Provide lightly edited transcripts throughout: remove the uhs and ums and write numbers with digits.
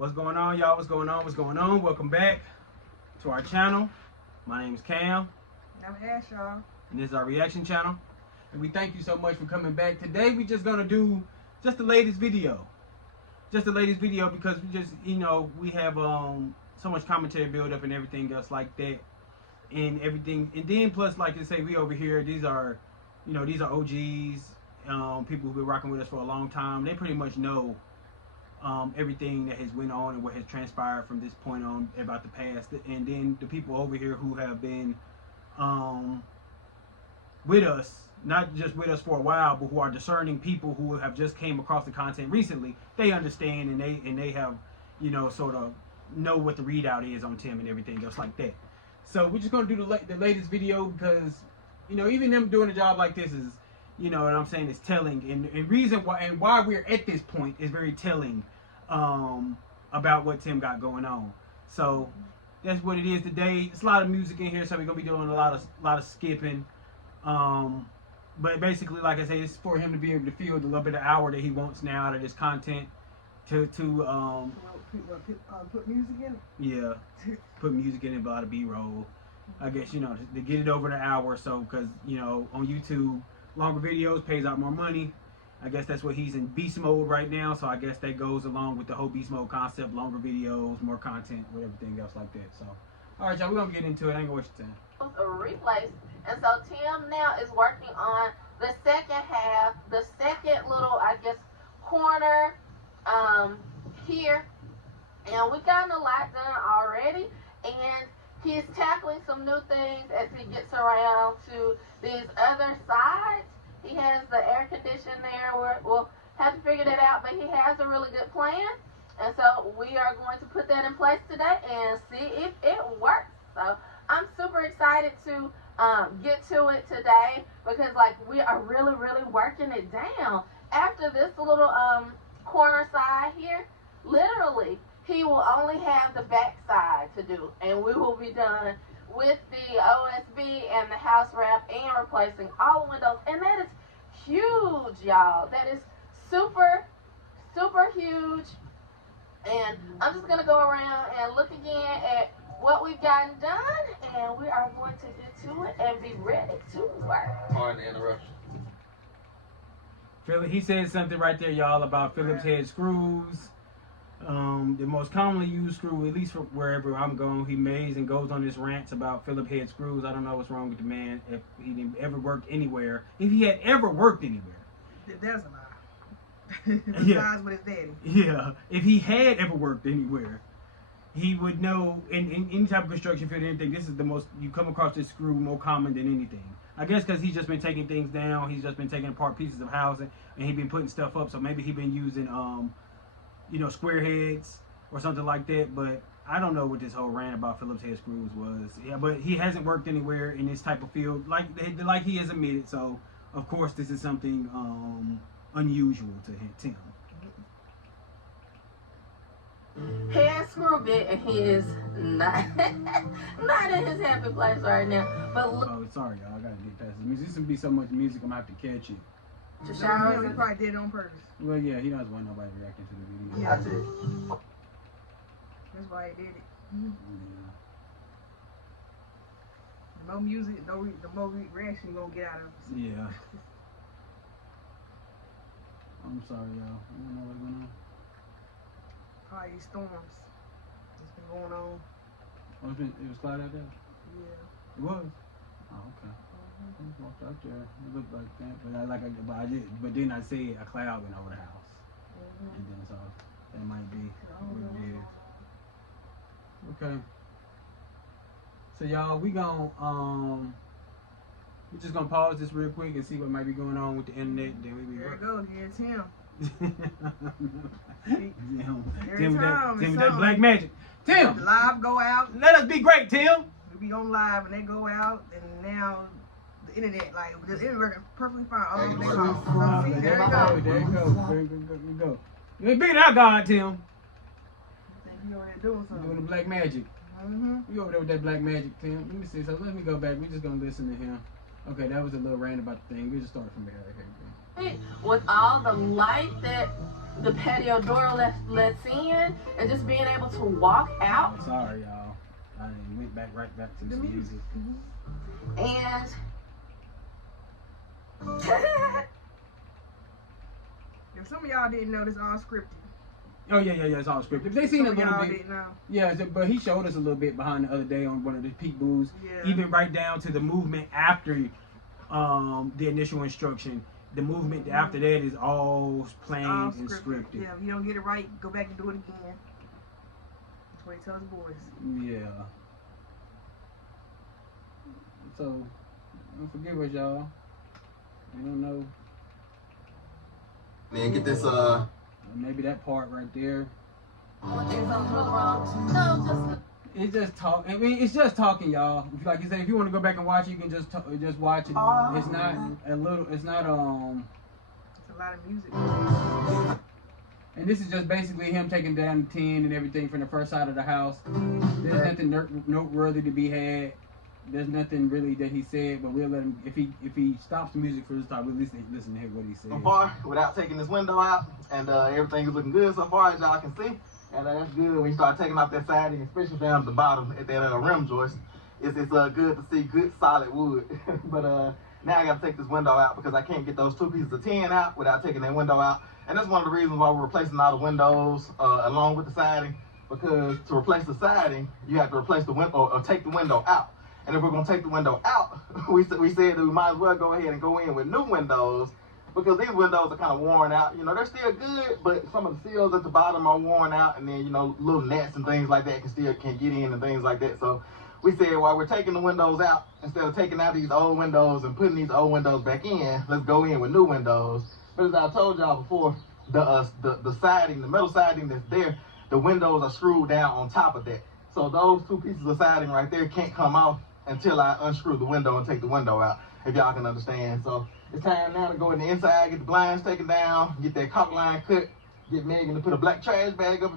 What's going on, y'all? What's going on? What's going on? Welcome back to our channel. My name is Cam. I'm Ash, y'all. And this is our reaction channel. And we thank you so much for coming back. Today we just gonna do just the latest video. Just the latest video because we just, we have so much commentary build up and everything else like that. And everything. And then plus, like I say, we over here, these are OGs, people who've been rocking with us for a long time. They pretty much know everything that has went on and what has transpired from this point on about the past. And then the people over here who have been with us, not just with us for a while, but who are discerning people who have just came across the content recently, they understand and they have, sort of know what the readout is on Tim and everything else like that. So we're just gonna do the latest video because, even them doing a job like this is, what I'm saying, is telling, and reason why we're at this point is very telling about what Tim got going on. So that's what it is today. It's a lot of music in here, so we're gonna be doing a lot of skipping. But basically, like I say, it's for him to be able to feel the little bit of hour that he wants now out of this content. Put music in it. Yeah, put music in it, but a lot of B-roll. I guess to get it over the hour or so, because on YouTube, longer videos pays out more money. I guess that's what he's in beast mode right now, so I guess that goes along with the whole beast mode concept: longer videos, more content, with everything else like that. So, all right, y'all, we're gonna get into it. I ain't gonna waste your time. Replace, and so Tim now is working on the second half, the second little, I guess, corner here, and we've gotten a lot done already, and he's tackling some new things as he gets around to these other sides. He has the air condition there. We'll have to figure that out, but he has a really good plan, and so we are going to put that in place today and see if it works. So I'm super excited to get to it today because we are really working it down. After this little corner side here, literally he will only have the back side to do, and we will be done with the OSB and the house wrap and replacing all the windows, and that is huge, y'all. That is super huge. And I'm just gonna go around and look again at what we've gotten done, and we are going to get to it and be ready to work. Pardon the interruption. He said something right there, y'all, about Phillips head screws. The most commonly used screw, at least for wherever I'm going, he mays and goes on his rants about Phillips head screws. I don't know what's wrong with the man. If he didn't ever worked anywhere, if he had ever worked anywhere, there's a lie. Yeah. With his daddy. Yeah, if he had ever worked anywhere, he would know in any type of construction field, anything. This is the most you come across this screw more common than anything. I guess because he's just been taking things down. He's just been taking apart pieces of housing, and he's been putting stuff up. So maybe he's been using square heads or something like that. But I don't know what this whole rant about Phillips head screws was. Yeah, but he hasn't worked anywhere in this type of field, like he has admitted. So of course this is something unusual to Tim. Head screw bit, and he is not in his happy place right now. But look, oh, sorry, y'all. I gotta get past this music. This would be so much music, I'm gonna have to catch it. to shower. He probably did it on purpose. Well, yeah, he doesn't want nobody reacting to the video. Yeah. I did. That's why he did it. Yeah. The more music, the more reaction you gonna get out of us. Yeah. I'm sorry, y'all. I don't know what's going on. Probably these storms that's been going on. Oh, it was cloud out there? Yeah. It was? Oh, okay. I just walked out there. It looked like that. But then I see a cloud went over the house. And then so that might be what it is. Okay. So y'all, we're just gonna pause this real quick and see what might be going on with the internet, and then we be There right. it goes. Here's him. Tim with that black magic. Tim, The live go out. let us be great, Tim. We be on live and they go out, and now the internet, the internet working perfectly fine. Oh, they call. See, there you go. There you go. You ain't beat our God, Tim. I think you over there doing You something. doing the black magic. Mm-hmm. You over there with that black magic, Tim. Let me see. So let me go back. We're just gonna listen to him. Okay, that was a little rant about the thing. We just started from there. Okay. with all the light that the patio door lets in, and just being able to walk out. Oh, sorry, y'all. I went right back to the music. And If some of y'all didn't know, this all scripted. Oh yeah, it's all scripted. If they seen a Some of little y'all bit. didn't know. Yeah, but he showed us a little bit behind the other day on one of the peek booths. Yeah. Even right down to the movement after the initial instruction. The movement after that is all planned All and scripted. Yeah, if you don't get it right, go back and do it again. That's what he tells the boys. Yeah. So, don't forgive us, y'all. We don't know. Man, get this Maybe that part right there. when things don't go wrong, no, just It's just talk. I mean, it's just talking, y'all. Like you said, if you want to go back and watch it, you can just watch it. It's not a little. It's not It's a lot of music. And this is just basically him taking down the tin and everything from the first side of the house. There's nothing noteworthy to be had. There's nothing really that he said, but we'll let him. If he stops the music for this time, we'll listen to hear what he said. so far without taking this window out, and everything is looking good so far, as y'all can see. And that's good when you start taking off that siding, especially down at the bottom at that rim joist. It's good to see good solid wood. But now I got to take this window out because I can't get those 2 pieces of tin out without taking that window out. And that's one of the reasons why we're replacing all the windows along with the siding. Because to replace the siding, you have to replace the window or take the window out. And if we're gonna take the window out, we said that we might as well go ahead and go in with new windows, because these windows are kind of worn out. You know, they're still good, but some of the seals at the bottom are worn out, and then, you know, little nets and things like that can get in and things like that. So we said, while we're taking the windows out, instead of taking out these old windows and putting these old windows back in, let's go in with new windows. But as I told y'all before, the siding, the metal siding that's there, the windows are screwed down on top of that. So those 2 pieces of siding right there can't come off until I unscrew the window and take the window out, if y'all can understand. So it's time now to go in the inside, get the blinds taken down, get that caulk line cut, get Megan to put a black trash bag up,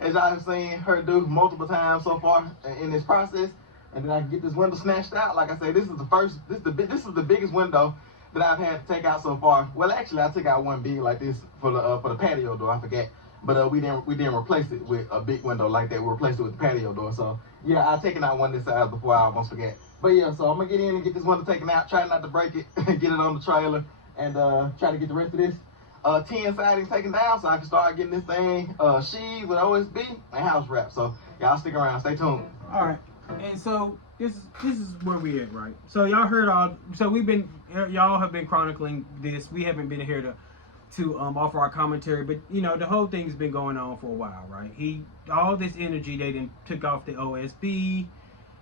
as y'all have seen her do multiple times so far in this process. And then I can get this window snatched out. Like I say, this is the biggest window that I've had to take out so far. Well, actually, I took out one big like this for the patio door. I forget. But we didn't replace it with a big window like that. We replaced it with the patio door. So yeah, I've taken out one this side before I almost forget. But yeah, so I'm gonna get in and get this window taken out. Try not to break it. Get it on the trailer, and try to get the rest of this tin siding taken down so I can start getting this thing sheathed with OSB and house wrap. So y'all stick around. Stay tuned. All right, and so this is where we at, right? So y'all heard all. So y'all have been chronicling this. We haven't been here to offer our commentary, but you know, the whole thing's been going on for a while, right? All this energy, they didn't took off the OSB,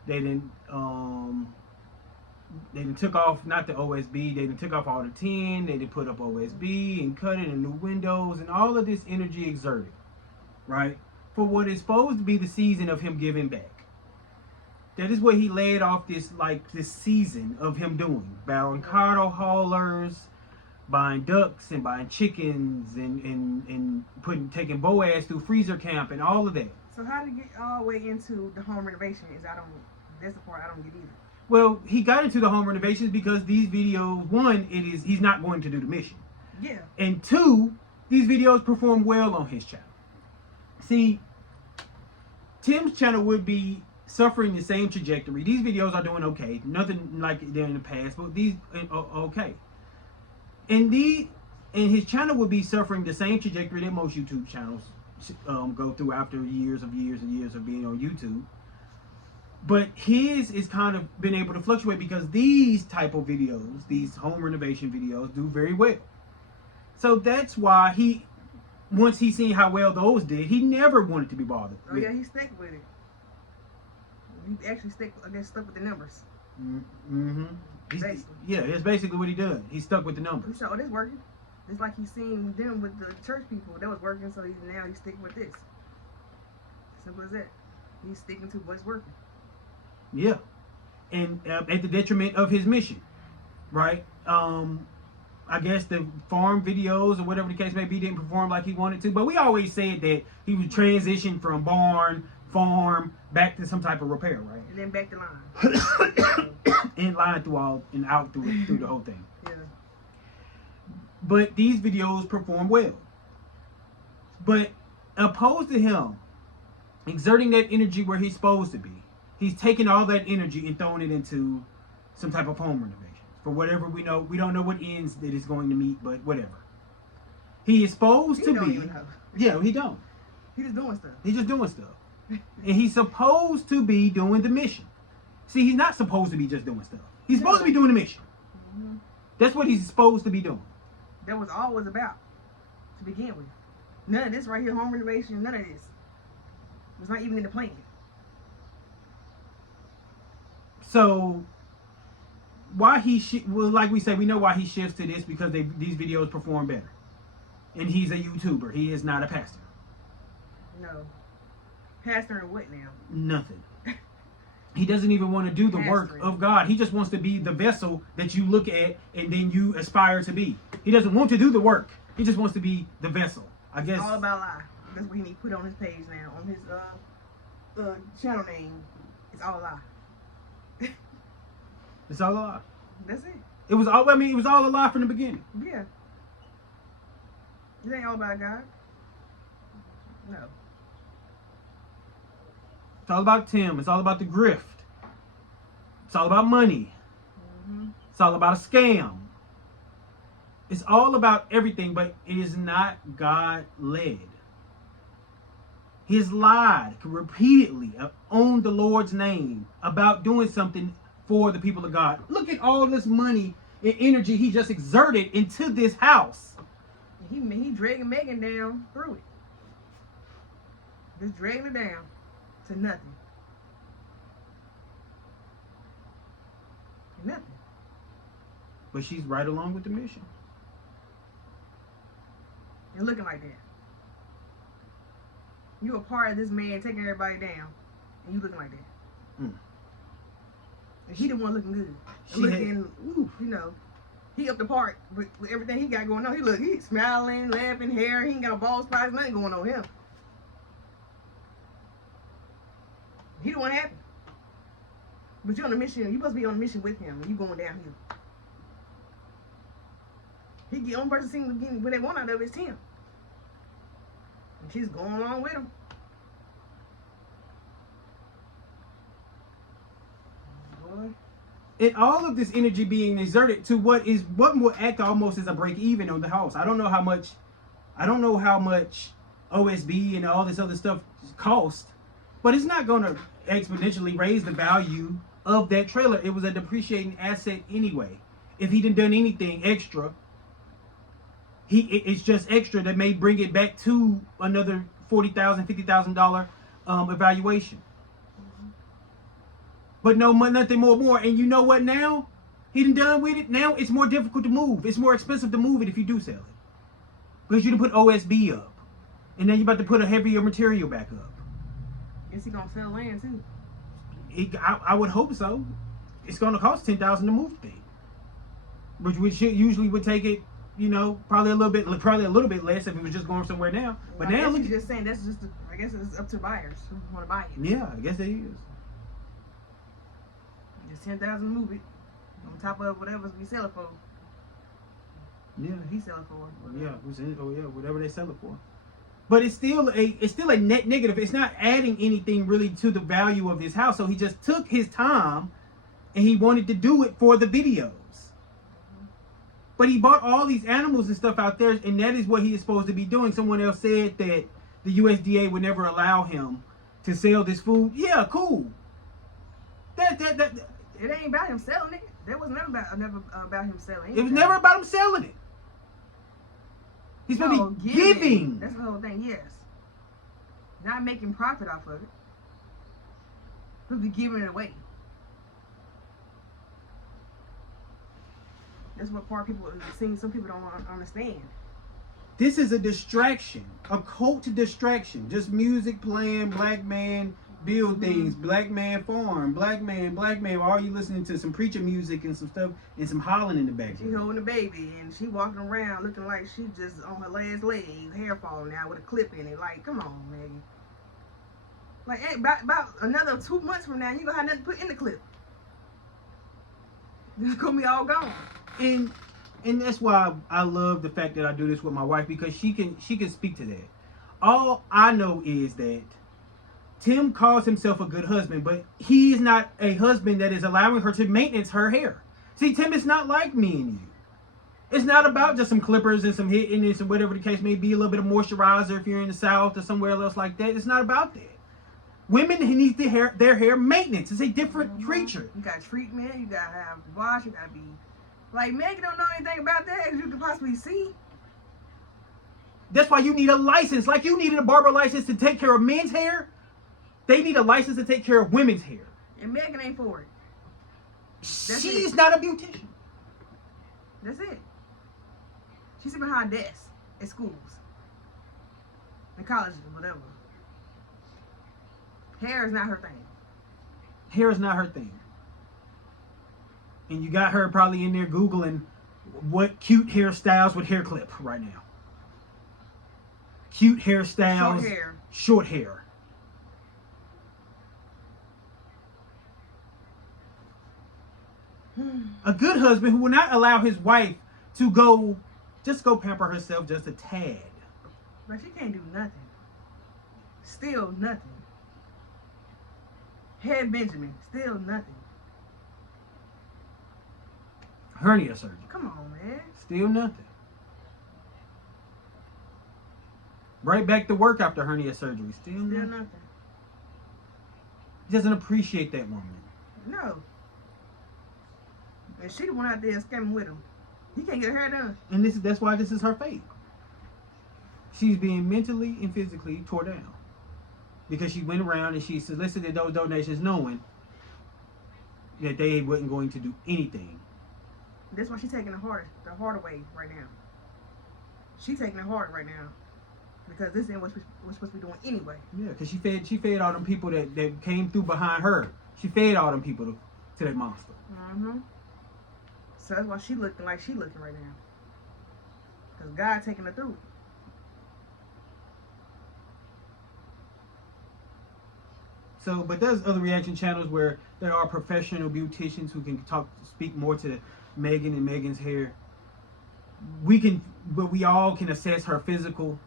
they didn't took off, not the OSB, they didn't took off all the tin, they didn't put up OSB and cut it and new windows, and all of this energy exerted, right? For what is supposed to be the season of him giving back. That is what he led off this season of him doing. Battling cattle haulers, buying ducks and buying chickens and taking Boaz through freezer camp and all of that. So how did he get all the way into the home renovation? That's the part I don't get either. Well, he got into the home renovations because these videos, one, he's not going to do the mission. Yeah. And two, these videos perform well on his channel. See, Tim's channel would be suffering the same trajectory. These videos are doing okay. Nothing like they're in the past, but these okay. And his channel would be suffering the same trajectory that most YouTube channels go through after years and years of being on YouTube. But his is kind of been able to fluctuate because these type of videos, these home renovation videos, do very well. So that's why once he seen how well those did, he never wanted to be bothered. Oh yeah, he stuck with it. He actually stuck with the numbers. Mm-hmm. Yeah, that's basically what he did. He stuck with the numbers. So this working. It's like he's seen them with the church people. That was working, so he's sticking with this. Simple as that. He's sticking to what's working. Yeah, and at the detriment of his mission, right? I guess the farm videos or whatever the case may be didn't perform like he wanted to, but we always said that he would transition from barn, farm, back to some type of repair, right? And then back to line. In line through the whole thing. Yeah. But these videos perform well. But opposed to him exerting that energy where he's supposed to be, he's taking all that energy and throwing it into some type of home renovation. For whatever we know, we don't know what ends that it's going to meet, but whatever. He is supposed He to don't be. even know. Yeah, he don't. He just doing stuff. He's just doing stuff. And he's supposed to be doing the mission. See, he's not supposed to be just doing stuff. He's supposed to be doing the mission. Mm-hmm. That's what he's supposed to be doing. That was all it was about to begin with. None of this right here, home renovation, none of this. It was not even in the plan. So, why well, like we said, we know why he shifts to this because these videos perform better. And he's a YouTuber. He is not a pastor. No. Pastor and what now? Nothing. He doesn't even want to do the work of God. He just wants to be the vessel that you look at and then you aspire to be. He doesn't want to do the work. He just wants to be the vessel. I guess. It's all about lie. That's what he need to put on his page now, on his channel name. It's all a lie. It's all a lie. That's it. It was all. I mean, it was all a lie from the beginning. Yeah. It ain't all about God. No. It's all about Tim. It's all about the grift. It's all about money. Mm-hmm. It's all about a scam. It's all about everything, but it is not God-led. He has lied repeatedly on the Lord's name about doing something for the people of God. Look at all this money and energy he just exerted into this house. He dragging Megan down through it. Just dragging her down to nothing. Nothing. But she's right along with the mission. You're looking like that. You a part of this man taking everybody down, and you looking like that. Mm. And he the one looking good. She Looking, you know, he up the part with everything he got going on. He's smiling, laughing, hair. He ain't got no bald spots, nothing going on with him. He the one happy. But you're on a mission. You supposed to be on a mission with him, and you going downhill. He the only person seeing what they want out of it is him. And she's going along with him. Boy. And all of this energy being exerted to what will act almost as a break even on the house. I don't know how much OSB and all this other stuff cost, but it's not going to exponentially raise the value of that trailer. It was a depreciating asset anyway. If he done anything extra, it's just extra that may bring it back to another $40,000, $50,000 evaluation. But no, nothing more. And you know what now? He done with it. Now it's more difficult to move. It's more expensive to move it if you do sell it. Because you done put OSB up. And then you're about to put a heavier material back up. Guess he gonna sell land too. I would hope so. It's gonna cost $10,000 to move the thing. Which usually would take it, you know, probably a little bit less if it was just going somewhere now. But Well, now look, just saying that's just. I guess it's up to buyers who want to buy it. yeah, I guess it is. Just 10,000 to move it on top of whatever we sell it for. Yeah, He sell it for. Whatever. whatever they sell it for. But it's still a net negative. It's not adding anything really to the value of his house. So he just took his time and he wanted to do it for the videos. But he bought all these animals and stuff out there, and that is what he is supposed to be doing. Someone else said that the USDA would never allow him to sell this food. Yeah, cool. That It ain't about him selling it. That was never about him selling it. it was never about him selling it. He's supposed to be giving. That's the whole thing, yes. Not making profit off of it. He'll be giving it away. That's what part people seeing. Some people don't understand. This is a distraction, a cult distraction. Just music playing, black man build things, black man farm, black man. Or are you listening to some preacher music and some stuff and some hollering in the background? She holding a baby and she walking around looking like she just on her last leg, hair falling out with a clip in it. Like, come on, Maggie. Like, hey, about another 2 months from now, you gonna have nothing to put in the clip. It's gonna be all gone. And and that's why I love the fact that I do this with my wife, because she can speak to that. All I know is that Tim calls himself a good husband, but he is not a husband that is allowing her to maintenance her hair. See, Tim is not like me and you. It's not about just some clippers and some hitting and some whatever the case may be, a little bit of moisturizer if you're in the South or somewhere else like that. It's not about that. Women need their hair maintenance. It's a different creature. You got treatment, you gotta have wash, you gotta be like Megan don't know anything about that as you can possibly see. That's why you need a license. Like you needed a barber license to take care of men's hair, they need a license to take care of women's hair. And Megan ain't for it. She's not a beautician. That's it. She's sitting behind desks at schools, in colleges, whatever. Hair is not her thing. Hair is not her thing. And you got her probably in there Googling what cute hairstyles with hair clip right now. Cute hairstyles. Short hair. Short hair. A good husband who will not allow his wife to go pamper herself just a tad. But she can't do nothing. Still nothing. Head Benjamin, still nothing. Hernia surgery. Come on, man. Still nothing. Right back to work after hernia surgery. Still nothing. He doesn't appreciate that woman. No. And she the one out there scamming with him. He can't get her hair done. And that's why this is her fate. She's being mentally and physically tore down. Because she went around and she solicited those donations knowing that they wasn't going to do anything. That's why she's taking the hard away right now. She's taking it hard right now. Because this ain't what we're supposed to be doing anyway. Yeah, because she fed all them people that came through behind her. She fed all them people to that monster. Mm-hmm. So that's why she looking like she looking right now. Because God taking her through. So, but there's other reaction channels where there are professional beauticians who can speak more to Megan and Megan's hair. But we all can assess her physical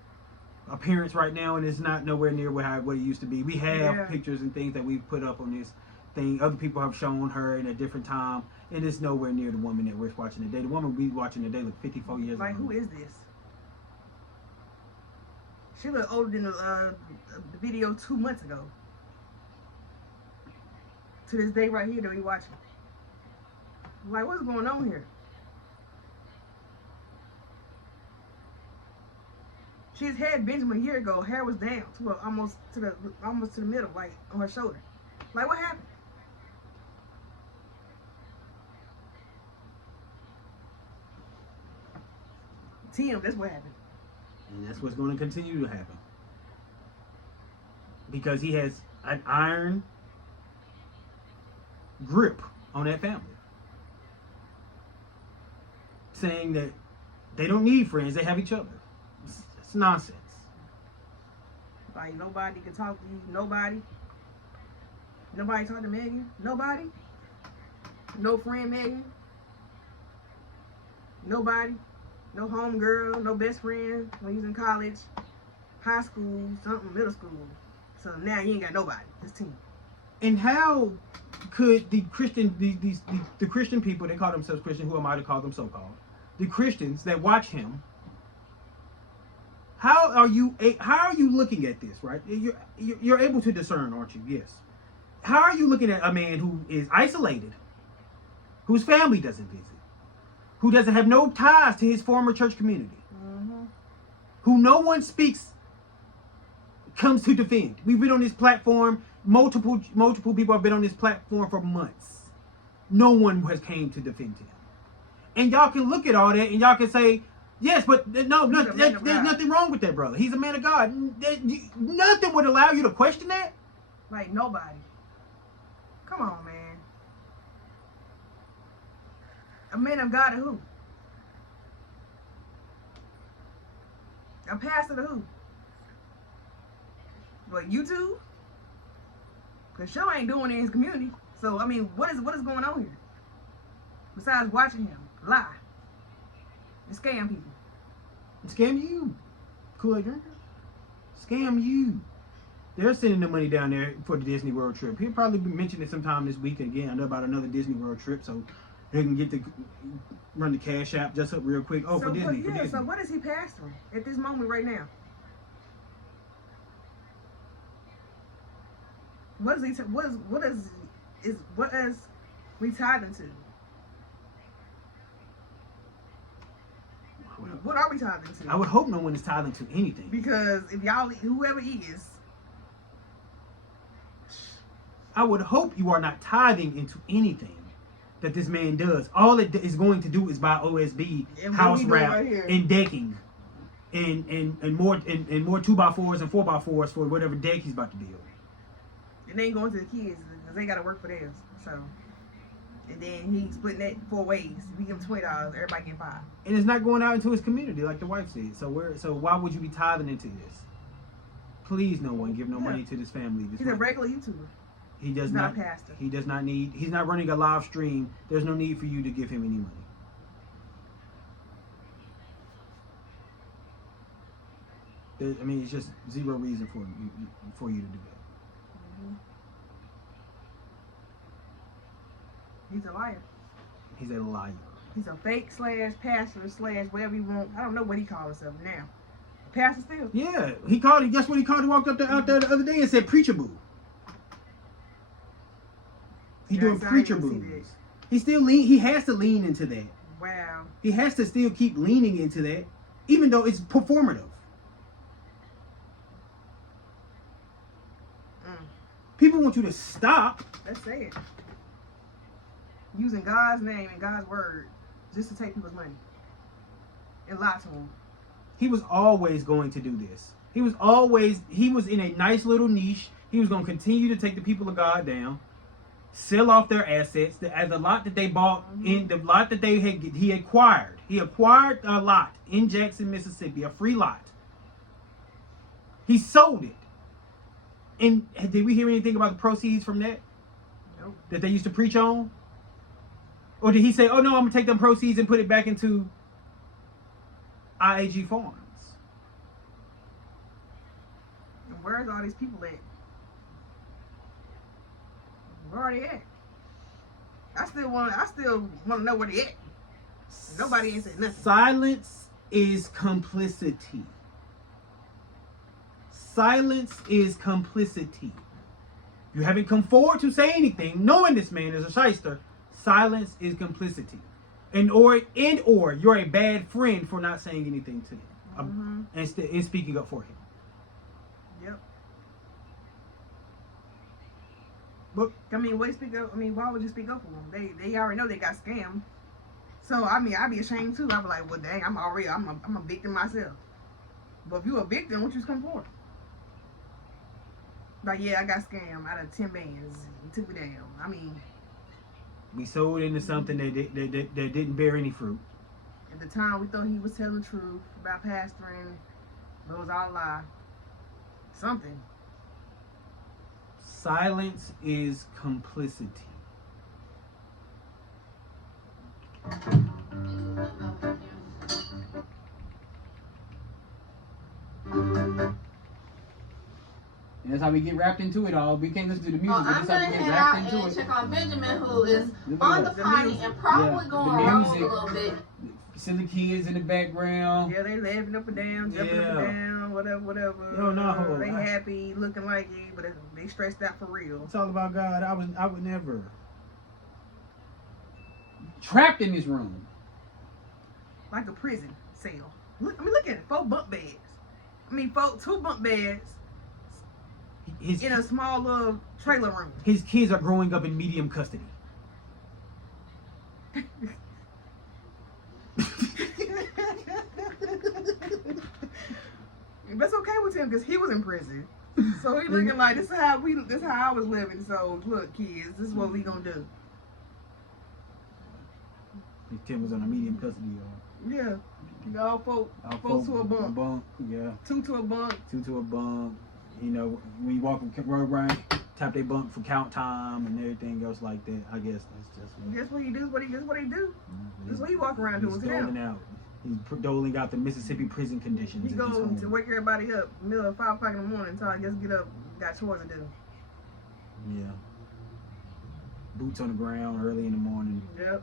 appearance right now, and it's not nowhere near what it used to be. We have pictures and things that we've put up on this thing. Other people have shown her in a different time, and it's nowhere near the woman that we're watching today. The woman we watching today look 54 years old. Like, who is this? She looked older than the video 2 months ago. To this day right here that we watching. Like, what's going on here? She's had Benjamin a year ago. Hair was down to almost to the middle, like on her shoulder. Like, what happened? Tim, that's what happened. And that's what's going to continue to happen. Because he has an iron grip on that family. Saying that they don't need friends, they have each other. It's nonsense. Like, nobody can talk to you. Nobody talk to Megan. Nobody. No friend Megan. Nobody. No home girl. No best friend when you was in college, high school, something, middle school. So now you ain't got nobody. This team. And how could the Christian, the Christian people, they call themselves Christian, who am I to call them so-called? The Christians that watch him, how are you looking at this, right? You're able to discern, aren't you? Yes. How are you looking at a man who is isolated, whose family doesn't visit, who doesn't have no ties to his former church community, who no one comes to defend? We've been on this platform, multiple people have been on this platform for months. No one has came to defend him. And y'all can look at all that and y'all can say, yes, but there's nothing wrong with that brother. He's a man of God. Nothing would allow you to question that. Like, nobody. Come on, man. A man of God to who? A pastor to who? What, YouTube? Because show ain't doing it in his community. So, I mean, what is going on here? Besides watching him lie. And scam people. Scam you. Kool-Aid drinker. Scam you. They're sending the money down there for the Disney World trip. He'll probably be mentioning it sometime this week again about another Disney World trip, so they can get the run the Cash App just up real quick. Oh, so, for Disney. yeah, For Disney. so what is he pastoring at this moment right now? What is he? What is we tithing to? What are we tithing to? I would hope no one is tithing to anything. Because if y'all, whoever is, I would hope you are not tithing into anything that this man does. All it is going to do is buy OSB, And what house we doing wrap, right here? and decking, and more 2x4s and 4x4s for whatever deck he's about to build. and they ain't going to the kids because they got to work for theirs. So, and then he's splitting that 4 ways. We give him $20, everybody get 5. And it's not going out into his community like the wife said. So why would you be tithing into this? Please, no one give no money to this family. This He's a way. regular YouTuber. He does He's not. not a pastor. He does not need. He's not running a live stream. There's no need for you to give him any money. I mean, it's just zero reason for you to do that. He's a liar. He's a liar. He's a fake / pastor / whatever you want. I don't know what he calls himself now. A pastor still. Yeah, he called it. Guess what he called? He walked out there the other day and said preachable. He Yeah, doing I preacher didn't see moves. He still lean. He has to lean into that. Wow. He has to still keep leaning into that, even though it's performative. People want you to stop. Let's say it. Using God's name and God's word just to take people's money and lie to them. He was always going to do this. He was in a nice little niche. He was going to continue to take the people of God down, sell off their assets. The lot that they bought in the lot that he acquired. He acquired a lot in Jackson, Mississippi, a free lot. He sold it. And did we hear anything about the proceeds from that? Nope. That they used to preach on? Or did he say, oh no, I'm going to take them proceeds and put it back into IAG Farms? And where's all these people at? Where are they at? I still want to know where they at. Nobody ain't said nothing. Silence is complicity. Silence is complicity. You haven't come forward to say anything, knowing this man is a shyster. Silence is complicity, and or you're a bad friend for not saying anything to him and speaking up for him. Yep. But I mean, why would you speak up for them? They already know they got scammed. So I mean, I'd be ashamed too. I'd be like, well, dang, I'm a victim myself. But if you're a victim, won't you just come forward? Like, yeah, I got scammed out of 10 bands. It took me down. I mean, we sold into something that didn't bear any fruit. at the time, we thought he was telling the truth about pastoring, but it was all a lie. Something. Silence is complicity. And that's how we get wrapped into it all. We can't listen to the music, but I'm that's how gonna we get head wrapped out into and it. check on Benjamin, who is Look on at the that. potty and probably Yeah, going the rogue a music. little bit. Silly kids in the background. Yeah, they laughing up and down, jumping up and down, whatever. Yo, no, they happy, looking like you, but they stressed out for real. It's all about God. I would never. Trapped in this room. Like a prison cell. Look at it. 4 bunk beds. 2 bunk beds in a small little trailer room. His kids are growing up in medium custody. That's okay with him because he was in prison. So he looking like this is how I was living. So look, kids, this is what we gonna do. Tim was on a medium custody, y'all. Yeah. You all folks to a bunk. Yeah. 2 to a bunk. 2 to a bunk. You know, when you walk from road around, tap their bunk for count time and everything else like that. I guess that's just Guess what he do? That's what he do. That's what he walk around doing. He's going out. He's doling out the Mississippi prison conditions. He in goes his home. to wake everybody up, middle of 5 o'clock in the morning, until I just get up, got chores to do. Yeah. Boots on the ground early in the morning. Yep.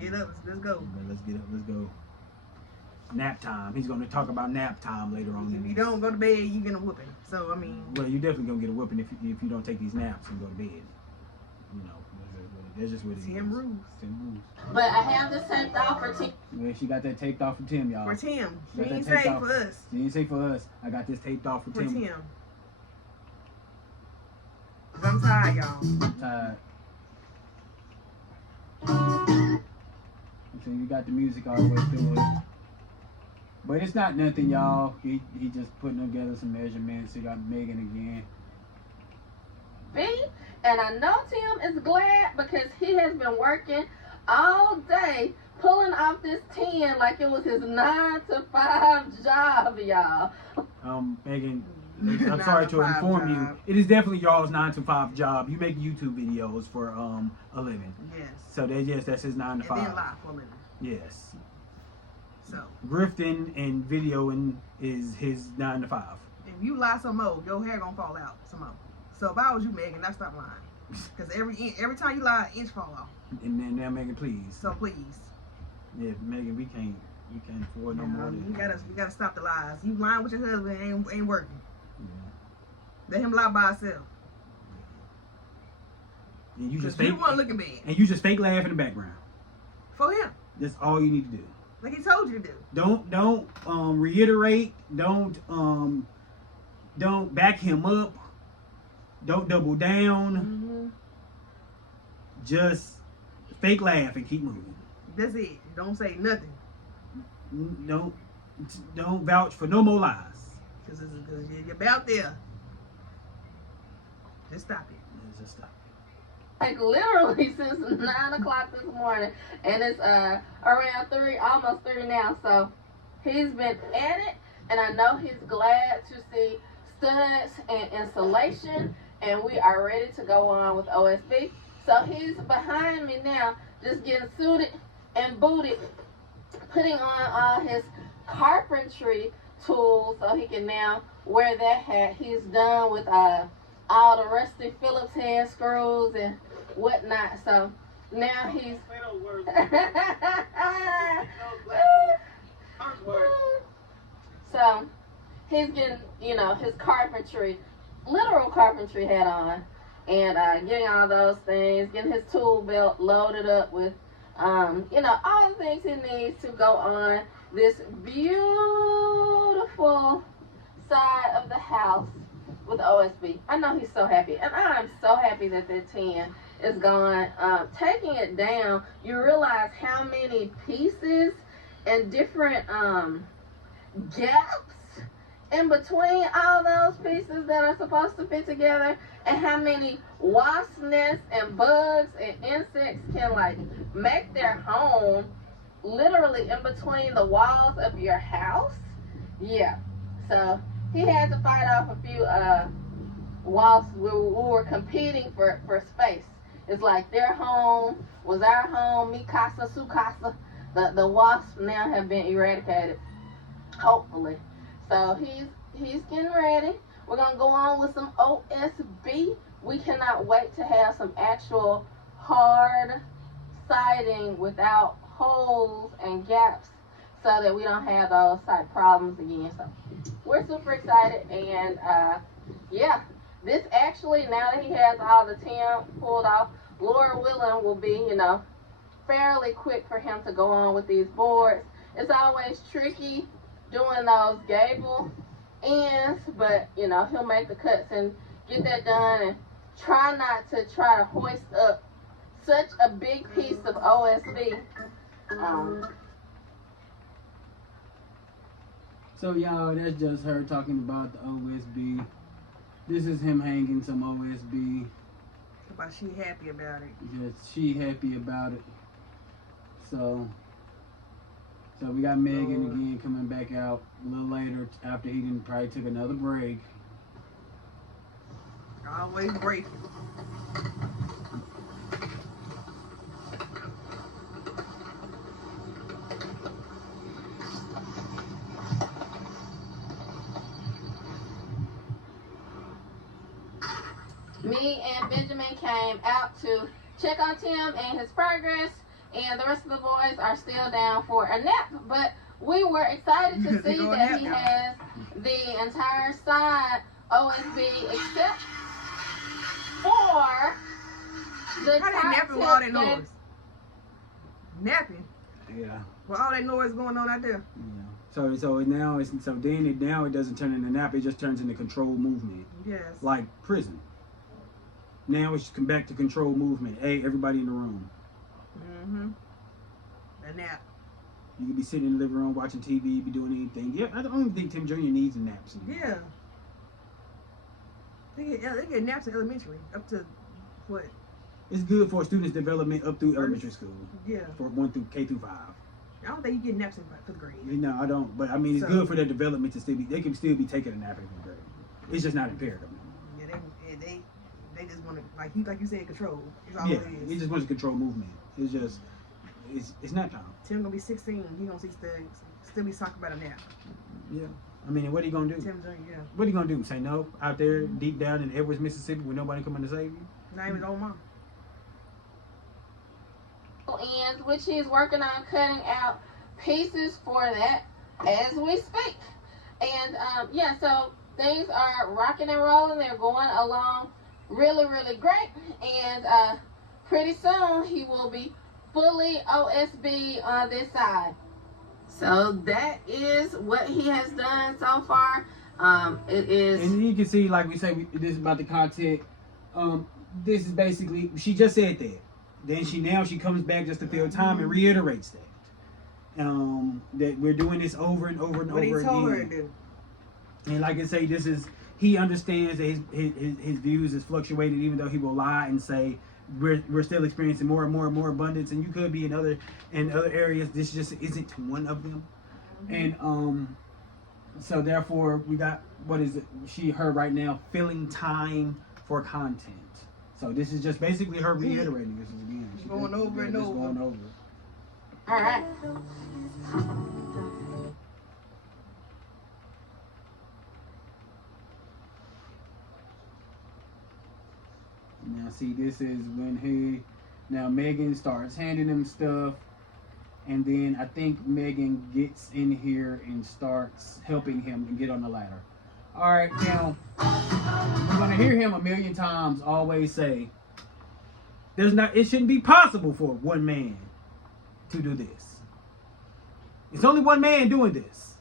Get up, let's go. Okay, let's get up. Let's go. Nap time. He's going to talk about nap time later on. If you don't go to bed, you get a whooping. So I mean, Well, you definitely gonna get a whooping if you don't take these naps and go to bed. You know, that's just what it is. 10 rules. 10 rules. But I have this taped off for Tim. Yeah, she got that taped off for Tim, y'all. For Tim. She Got that ain't taped say off. for us. She didn't say for us. I got this taped off for For Tim. Tim. 'Cause I'm tired, y'all. I'm tired. I'm saying you got the music all the way through it. But it's not nothing, y'all. He just putting together some measurements. He got Megan again. And I know Tim is glad because he has been working all day pulling off this 10 like it was his 9 to 5 job, y'all. Megan, I'm 9 sorry to to 5 inform you. job. It is definitely y'all's 9 to 5 job. You make YouTube videos for a living. Yes. So that's his 9 to And 5. then lie for a living. Yes. So Grifting and videoing is his 9 to 5. if you lie some more, your hair gonna fall out some more. So if I was you, Megan, I'd stop lying. Because every time you lie, an inch fall off. And then now, Megan, please. So please. Yeah, Megan, we can't afford no more. You gotta stop the lies. You lying with your husband ain't working. Yeah. Let him lie by himself. And you just You fake. want looking bad. And you just fake laugh in the background. For him. That's all you need to do. Like he told you to do. Don't reiterate. Don't back him up. Don't double down. Mm-hmm. Just fake laugh and keep moving. That's it. Don't say nothing. Don't vouch for no more lies. Because you're about there. Just stop it. Yeah, just stop. Like literally since 9 o'clock this morning, and it's around 3, almost 3 now. So he's been at it, and I know he's glad to see studs and insulation, and we are ready to go on with OSB. So he's behind me now, just getting suited and booted, putting on all his carpentry tools so he can now wear that hat. He's done with all the rusty Phillips head screws and whatnot. So now he's so he's getting, his carpentry, literal carpentry hat on, and getting all those things, getting his tool belt loaded up with all the things he needs to go on this beautiful side of the house with OSB. I know he's so happy, and I'm so happy that the 10 is gone. Taking it down, you realize how many pieces and different gaps in between all those pieces that are supposed to fit together, and how many wasp nests and bugs and insects can make their home literally in between the walls of your house. Yeah, so he had to fight off a few wasps. We were competing for space. It's like their home was our home, mi casa, su casa. The wasps now have been eradicated, hopefully. So he's getting ready. We're gonna go on with some OSB. We cannot wait to have some actual hard siding without holes and gaps, so that we don't have those type problems again. So we're super excited, and yeah, this actually, now that he has all the 10 pulled off, Lord willing, will be fairly quick for him to go on with these boards. It's always tricky doing those gable ends, but he'll make the cuts and get that done, and try not to hoist up such a big piece of OSB. So y'all, that's just her talking about the OSB. This is him hanging some OSB. But she happy about it. Just she happy about it. So we got Megan again coming back out a little later after he probably took another break. Always breaking. me and Benjamin came out to check on Tim and his progress, and the rest of the boys are still down for a nap. But we were excited to see that he has the entire side OSB except for the How they top napping with all that tip noise? Napping? Yeah. With all that noise going on out there? Yeah. So now it doesn't turn into nap. It just turns into controlled movement, Yes. like prison. Now it's come back to controlled movement. Hey, everybody in the room. Mm-hmm. A nap. You could be sitting in the living room watching TV, be doing anything. Yeah, I don't even think Tim Jr. needs a nap. Yeah. They get naps in elementary up to what? It's good for students' development up through elementary school. Yeah. For 1 through K through 5. I don't think you get naps in fifth grade. No, I don't. But I mean, it's So- good for their development to still be. They can still be taking a nap in fifth grade. It's just not imperative. Yeah, they just want to like you said, control. That's all Yeah, it it is. just wants to control movement. It's just, it's nap time. Tim gonna be 16. He gonna still be talking about a nap. Yeah. I mean, what are you gonna do? Tim Jr. Yeah. What are you gonna do? Say no out there deep down in Edwards, Mississippi, with nobody coming to save you? Not even his own mom. ends, which he's working on cutting out pieces for that as we speak. And yeah, so things are rocking and rolling. They're going along really, really great. And pretty soon he will be fully OSB on this side. So that is what he has done so far. It is. And you can see, like we say, this is about the content. This is basically, she just said that. Then she comes back just to fill time and reiterates that. That we're doing this over and over and What over he told her to again. do. And like I say, he understands that his views is fluctuated, even though he will lie and say we're still experiencing more and more and more abundance, and you could be in other areas. This just isn't one of them. And so therefore we got, what is it? Her right now filling time for content. So this is just basically her reiterating this again. She's Going over and over. Going over. All right. Now see, this is when Megan starts handing him stuff, and then I think Megan gets in here and starts helping him and get on the ladder. All right, now we're gonna hear him a million times always say, it shouldn't be possible for one man to do this. It's only one man doing this.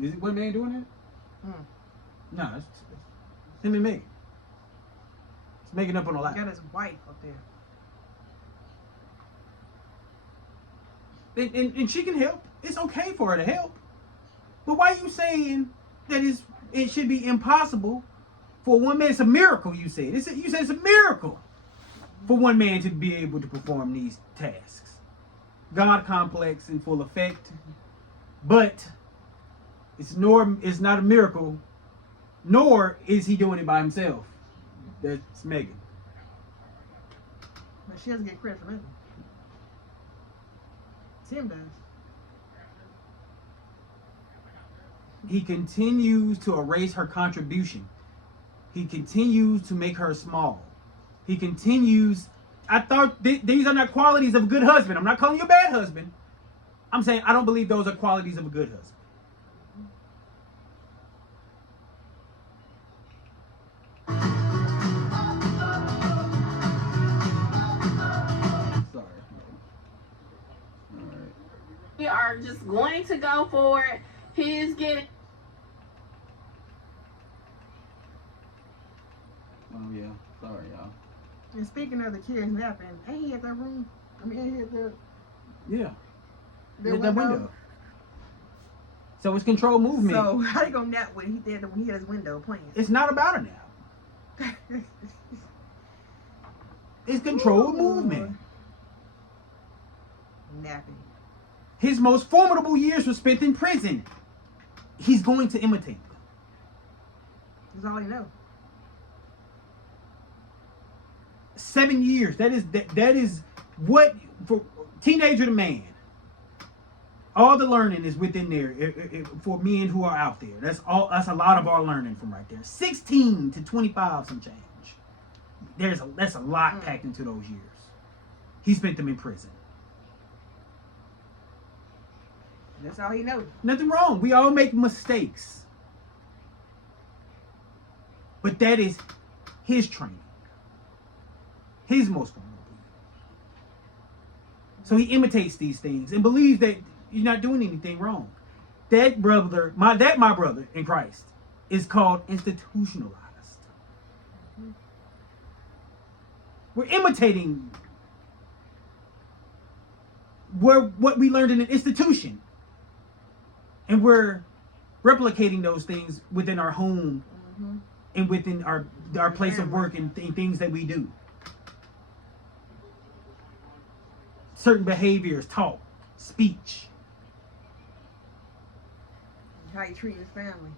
Is it one man doing it? No, it's him and Megan. It's Megan up on the ladder. Got his wife up there. And she can help. It's okay for her to help. But why are you saying that it should be impossible for one man? It's a miracle, you said. You said it's a miracle for one man to be able to perform these tasks. God complex in full effect. But it's not a miracle, nor is he doing it by himself. That's Megan. But she doesn't get credit for nothing. Tim does. He continues to erase her contribution. He continues to make her small. He continues. I thought these are not qualities of a good husband. I'm not calling you a bad husband. I'm saying I don't believe those are qualities of a good husband. Sorry. All right. We are just going to go for it. He's getting. Oh yeah. Sorry, y'all. And speaking of the kids napping, ain't he at that room? I mean, ain't he at the Yeah. the At that window. So it's controlled movement. So how they gonna nap when he had his window playing? It's not about a nap. It's controlled movement. Napping. His most formidable years were spent in prison. He's going to imitate them. That's all he know. 7 years. That is what for teenager to man. All the learning is within there for men who are out there. That's all. That's a lot of our learning from right there. 16 to 25 some change. That's a lot packed into those years. He spent them in prison. That's all he knows. Nothing wrong. We all make mistakes. But that is his training. His most vulnerable. So he imitates these things and believes that you're not doing anything wrong. That brother, my brother in Christ, is called institutionalized. We're imitating what we learned in an institution. And we're replicating those things within our home and within our place of work and things that we do. Certain behaviors, talk, speech. How you treat his family.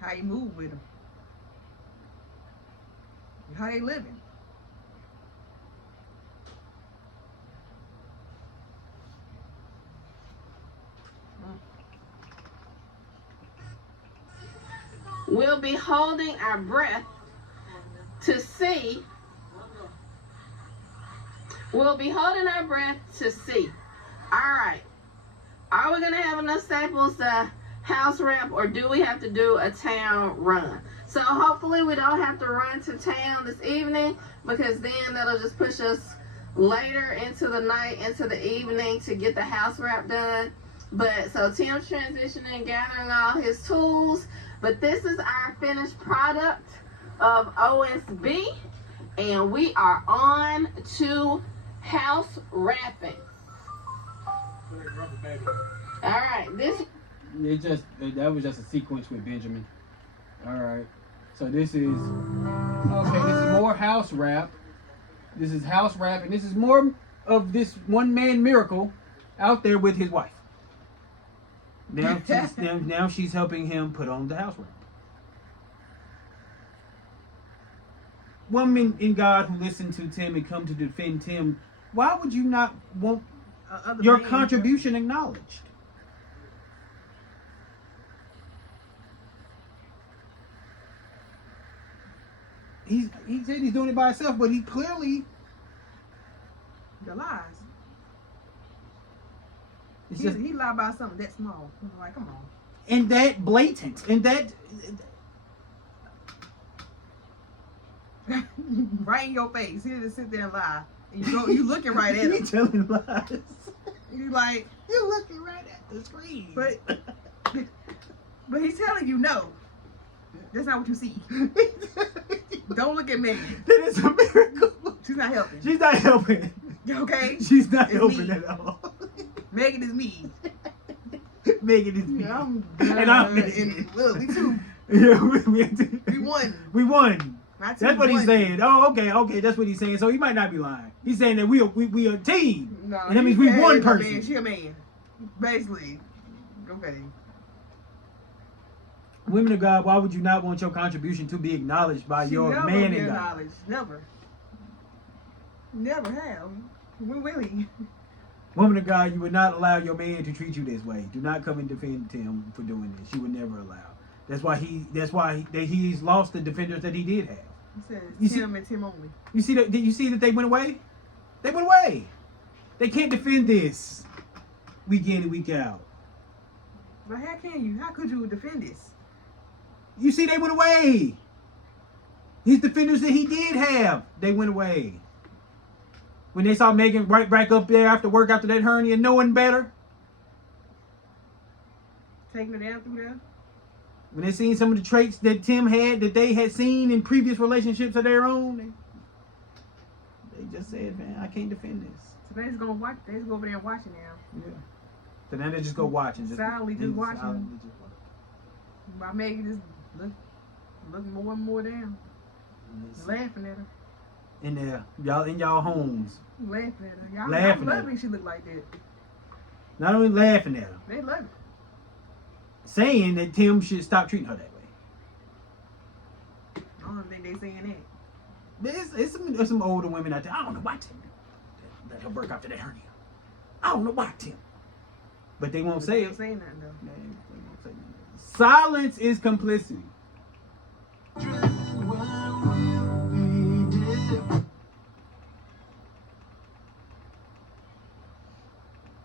How you move with them. How they living. We'll be holding our breath to see. We'll be holding our breath to see. All right. Are we going to have enough staples to house wrap, or do we have to do a town run? So hopefully we don't have to run to town this evening, because then that'll just push us later into the night, into the evening to get the house wrap done. But so Tim's transitioning, gathering all his tools. But this is our finished product of OSB, and we are on to house wrapping. All right, That was just a sequence with Benjamin. All right, so this is more house wrap. This is house wrap, and this is more of this one man miracle out there with his wife. Now she's helping him put on the house wrap. Women in God who listen to Tim and come to defend Tim, why would you not want your contribution acknowledged? He said he's doing it by himself, but he clearly The lies. he lied about something that small. I'm like, come on. and that blatant and that Right in your face. He just sit there and lie. And you looking right at he him. telling lies. You like, You're looking right at the screen. but he's telling you no. That's not what you see. Don't look at Megan. That is a miracle. She's not helping. She's not helping. Okay? She's not It's helping me. at all. Megan is me. Megan is me. I'm And I'm Megan. Look, we two. Yeah, We won. We won. My team That's what he's won. saying. Oh, okay, that's what he's saying. So he might not be lying. He's saying that we are a team. No, And that means we he one a person. Man. She a man. Basically. Okay. Women of God, why would you not want your contribution to be acknowledged by She your never man be in God? acknowledged. Never. Never have. When will he? Woman of God, you would not allow your man to treat you this way. Do not come and defend Tim for doing this. You would never allow. That's why he's lost the defenders that he did have. He said You see- Tim and Tim only. You see that? Did you see that they went away? They went away. They can't defend this week in and week out. But how can you? How could you defend this? You see, they went away. These defenders that he did have, they went away. When they saw Megan right back up there after work after that hernia, knowing better. Taking it down through there? When they seen some of the traits that Tim had that they had seen in previous relationships of their own, they just said, man, I can't defend this. So they just gonna watch. They just go over there and watch it now. Yeah. So now they just go watch and just Silently just watching. silently just watch. By Megan just look more and more down, Yes. laughing at her, In there, y'all in y'all homes, laughing at her. Y'all Laughing love at her. when she look like that. not only laughing at her, They love it. saying that Tim should stop treating her that way. I don't think they saying that. There's some older women out there. I don't know why Tim let her work after that hernia. I don't know why, Tim. But they won't say They it. say nothing though. They won't say nothing. Silence is complicity.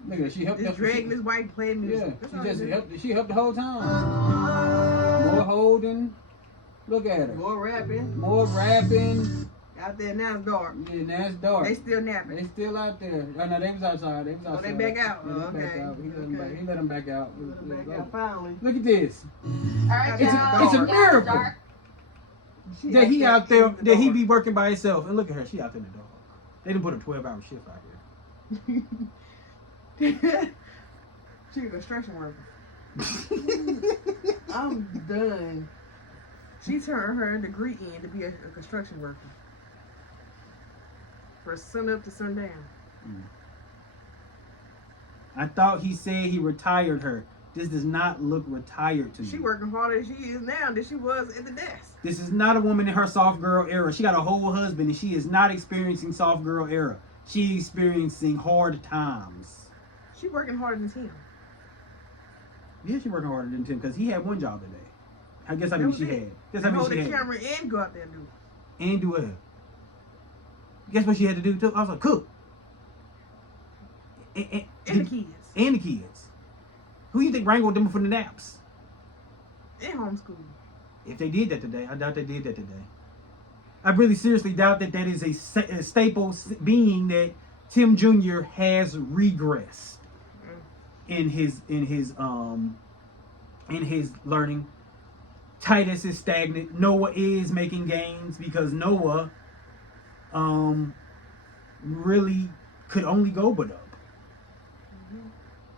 Look at her. She helped Just us. dragging this white play music. Yeah, That's she all just they do. helped. She helped the whole time. More holding. Look at her. More rapping. More rapping. Out there now it's dark. Yeah, now it's dark. They still napping. They still out there. Oh no, they was outside. They was Oh, outside. they back out? Yeah, Oh, they back okay. out. He let them Okay. back. He let them back out. Let 'em back Yeah, out go. finally. Look at this. Alright, It's a- y'all. it's a miracle. Dark. She That he out there. in the That he dark. be working by himself. And look at her. She out there in the dark. They didn't put a 12-hour shift out here. She a construction worker. I'm done. She turned her degree in to be a construction worker. From sun up to sundown. I thought he said he retired her. This does not look retired to me. She working harder as she is now than she was at the desk. This is not a woman in her soft girl era. She got a whole husband and she is not experiencing soft girl era. She experiencing hard times. She working harder than Tim. Yeah, she working harder than Tim because he had one job today. I guess how many she had. Guess how many Hold she the had. camera and go out there and do it. And do it. Guess what she had to do too? I was like, cook. And the kids. And the kids. Who you think wrangled them for the naps? And homeschool. If they did that today, I doubt they did that today. I really seriously doubt that that is a staple being that Tim Jr. has regressed in his learning. Titus is stagnant. Noah is making gains because Noah really could only go but up.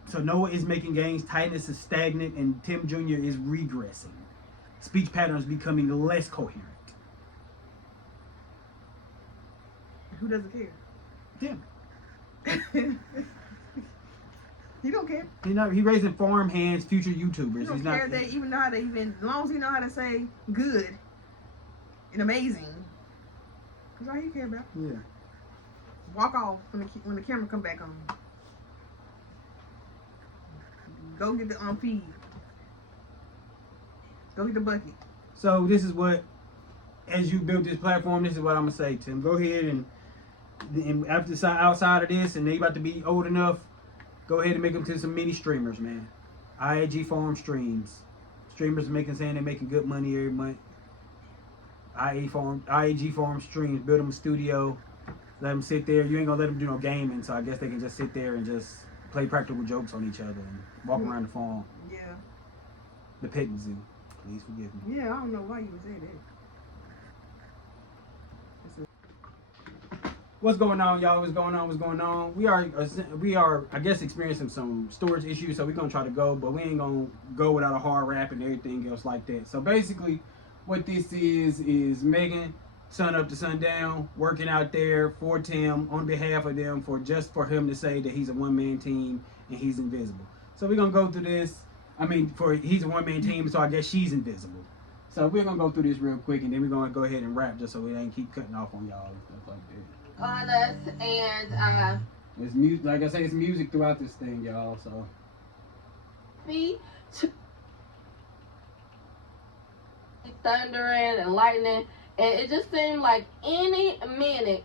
So Noah is making gains, Titus is stagnant, and Tim Jr. is regressing. Speech patterns becoming less coherent. Who doesn't care? Tim. He don't care. He raising farm hands, future YouTubers. He don't He's care not. they even know how to even, as long as he know how to say good and amazing. That's all he care about. Yeah. Walk off when the camera come back on. Go get the feed. Go get the bucket. So this is what, as you build this platform, this is what I'm gonna say, Tim. Go ahead and after outside of this, and they about to be old enough, go ahead and make them to some mini streamers, man. IAG farm streams. Streamers saying they're making good money every month. IAG farm streams. Build them a studio. Let them sit there. You ain't gonna let them do no gaming, so I guess they can just sit there and just play practical jokes on each other and walk around the farm. Yeah. The petting zoo. Please forgive me. Yeah, I don't know why you would say that. What's going on, y'all? What's going on? We are, I guess, experiencing some storage issues, so we're gonna try to go, but we ain't gonna go without a hard rap and everything else like that. So basically, what this is Megan, sun up to sundown, working out there for Tim on behalf of them for him to say that he's a one-man team and he's invisible. So we're gonna go through this. He's a one-man team, so I guess she's invisible. So we're gonna go through this real quick, and then we're gonna go ahead and wrap just so we ain't keep cutting off on y'all and stuff like that. On us, and It's music, like I say, it's music throughout this thing, y'all. So thundering and lightning, and it just seemed like any minute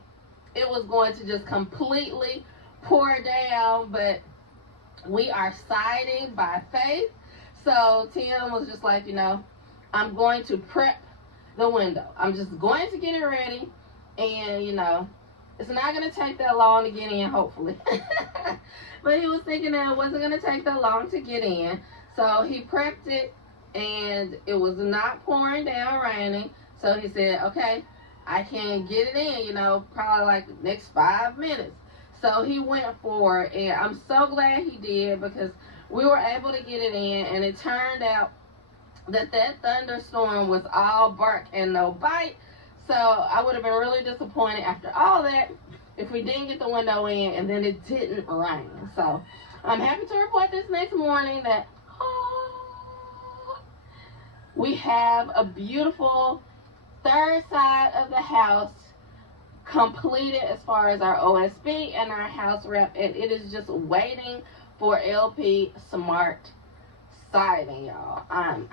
it was going to just completely pour down. But we are siding by faith. So Tim was just like, I'm going to prep the window. I'm just going to get it ready, and it's not going to take that long to get in, hopefully. But he was thinking that it wasn't going to take that long to get in. So he prepped it, and it was not pouring down, raining. So he said, okay, I can get it in, probably like the next 5 minutes. So he went for it, and I'm so glad he did because we were able to get it in, and it turned out that thunderstorm was all bark and no bite. So I would have been really disappointed after all that if we didn't get the window in and then it didn't rain. So I'm happy to report this next morning that we have a beautiful third side of the house completed as far as our OSB and our house wrap, and it is just waiting for LP Smart siding, y'all. I'm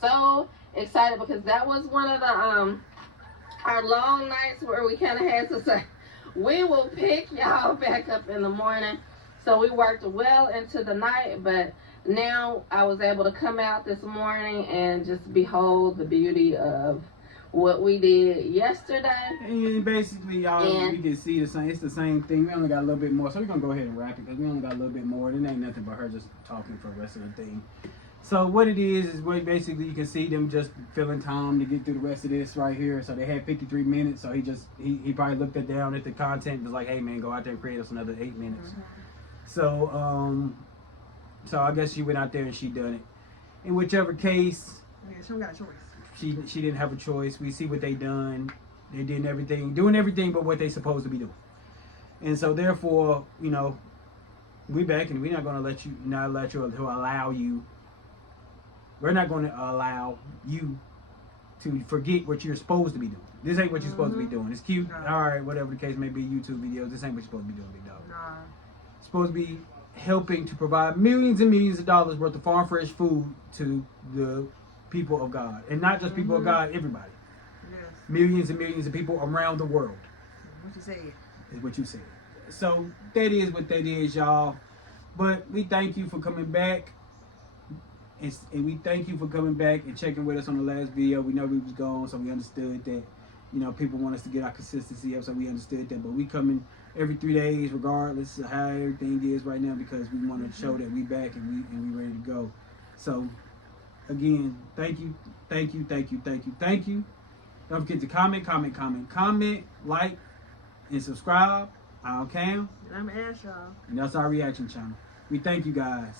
so excited because that was one of the our long nights where we kind of had to say we will pick y'all back up in the morning. So we worked well into the night, but now I was able to come out this morning and just behold the beauty of what we did yesterday. And basically, y'all, you can see the same. It's the same thing. We only got a little bit more, so we're gonna go ahead and wrap it because we only got a little bit more. It ain't nothing but her just talking for the rest of the thing. So what it is what basically you can see them just filling time to get through the rest of this right here. So they had 53 minutes. So he probably looked down at the content and was like, hey man, go out there and create us another 8 minutes. So I guess she went out there and she done it. In whichever case, Yeah, she don't got a choice. she didn't have a choice. We see what they done. They did everything, doing everything but what they supposed to be doing. And so therefore, you know, we back and we're not gonna allow you. We're not going to allow you to forget what you're supposed to be doing. This ain't what you're supposed to be doing. It's cute, all right, whatever the case may be, YouTube videos. This ain't what you're supposed to be doing, big dog. Nah. It's supposed to be helping to provide millions and millions of dollars worth of farm fresh food to the people of God. And not just people of God, everybody. Yes. Millions and millions of people around the world. What you said. Is what you said. So that is what that is, y'all. But we thank you for coming back. And we thank you for coming back and checking with us on the last video. We know we was gone, so we understood that, you know, people want us to get our consistency up, so we understood that. But we coming every 3 days, regardless of how everything is right now, because we want to show that we back and we ready to go. So again, thank you. Don't forget to comment, like, and subscribe. I'm Cam. And I'm Ash, y'all. And that's our reaction channel. We thank you guys.